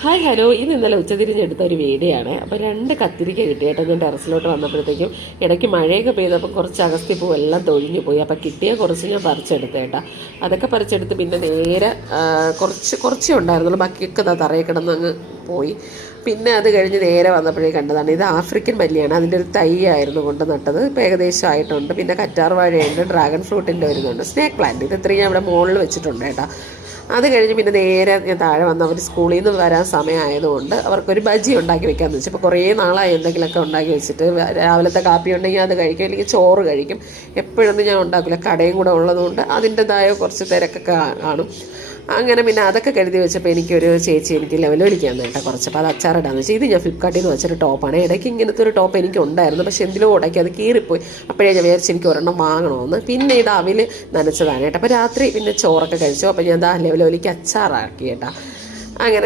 Hi hello, ഇത് ഇന്നലെ ഉച്ചതിരിഞ്ഞെടുത്ത ഒരു വീഡിയോ ആണ്. അപ്പോൾ 2 കത്തിരിക്ക കിട്ടിയേട്ടോ. ഞാൻ ടെറസിലോട്ട് വന്നപ്പോഴത്തേക്കും ഇടയ്ക്ക് മഴയൊക്കെ പെയ്തപ്പോൾ കുറച്ച് അഗസ്ത്യപ്പൂ എല്ലാം തൊഴിഞ്ഞു പോയി. അപ്പോൾ കിട്ടിയ കുറച്ച് ഞാൻ പറിച്ചെടുത്തേട്ടാ. അതൊക്കെ പറിച്ചെടുത്ത് പിന്നെ നേരെ കുറച്ചേ ഉണ്ടായിരുന്നുള്ളൂ, ബാക്കിയൊക്കെ തറയിൽ കിടന്നങ്ങ് പോയി. പിന്നെ അത് കഴിഞ്ഞ് നേരെ വന്നപ്പോഴേ കണ്ടതാണ്, ഇത് ആഫ്രിക്കൻ മല്ലിയാണ്. അതിൻ്റെ ഒരു തൈ ആയിരുന്നു കൊണ്ട് നട്ടത്. ഇപ്പോൾ ഏകദേശം ആയിട്ടുണ്ട്. പിന്നെ കറ്റാർ വാഴയുണ്ട്, ഡ്രാഗൺ ഫ്രൂട്ടിൻ്റെ വരുന്നുണ്ട്, സ്നേക്ക് പ്ലാന്റ്. ഇത് ഇത്രയും ഞാൻ ഇവിടെ മുകളിൽ വെച്ചിട്ടുണ്ട് കേട്ടോ. അത് കഴിഞ്ഞ് പിന്നെ നേരെ ഞാൻ താഴെ വന്ന് അവർ സ്കൂളിൽ നിന്ന് വരാൻ സമയമായതുകൊണ്ട് അവർക്കൊരു ബജി ഉണ്ടാക്കി വെക്കാമെന്ന് വെച്ചു. ഇപ്പോൾ കുറേ നാളായി എന്തെങ്കിലുമൊക്കെ ഉണ്ടാക്കി വെച്ചിട്ട്. രാവിലത്തെ കാപ്പി ഉണ്ടെങ്കിൽ അത് കഴിക്കും, അല്ലെങ്കിൽ ചോറ് കഴിക്കും. എപ്പോഴൊന്നും ഞാൻ ഉണ്ടാക്കില്ല, കടയും കൂടെ ഉള്ളതുകൊണ്ട് അതിൻ്റെതായ കുറച്ച് തിരക്കൊക്കെ കാണും. അങ്ങനെ പിന്നെ അതൊക്കെ കരുതി വെച്ചപ്പോൾ എനിക്കൊരു ചേച്ചി എനിക്ക് ലെവൽ വിളിക്കാൻ കേട്ടോ കുറച്ച്. അപ്പോൾ അത് അച്ചാറിടാന്ന് വെച്ചാൽ ഇത് ഞാൻ ഫ്ലിപ്കാർട്ടിൽ നിന്ന് വെച്ചൊരു ടോപ്പാണ്. ഇടയ്ക്ക് ഇങ്ങനത്തെ ഒരു ടോപ്പ് എനിക്ക് ഉണ്ടായിരുന്നു, പക്ഷെ എന്തിലോ ഉടക്കി അത് കീറിപ്പോയി. അപ്പോഴേ ഞാൻ വിചാരിച്ചു എനിക്ക് ഒരെണ്ണം വാങ്ങണമെന്ന്. പിന്നെ ഇത് അവിൽ നനച്ചതാണ് കേട്ടോ. അപ്പോൾ രാത്രി പിന്നെ ചോറൊക്കെ കഴിച്ചു. അപ്പോൾ ഞാൻ ലെവൽ വലിക്ക് അച്ചാറാക്കി കേട്ടോ. അങ്ങനെ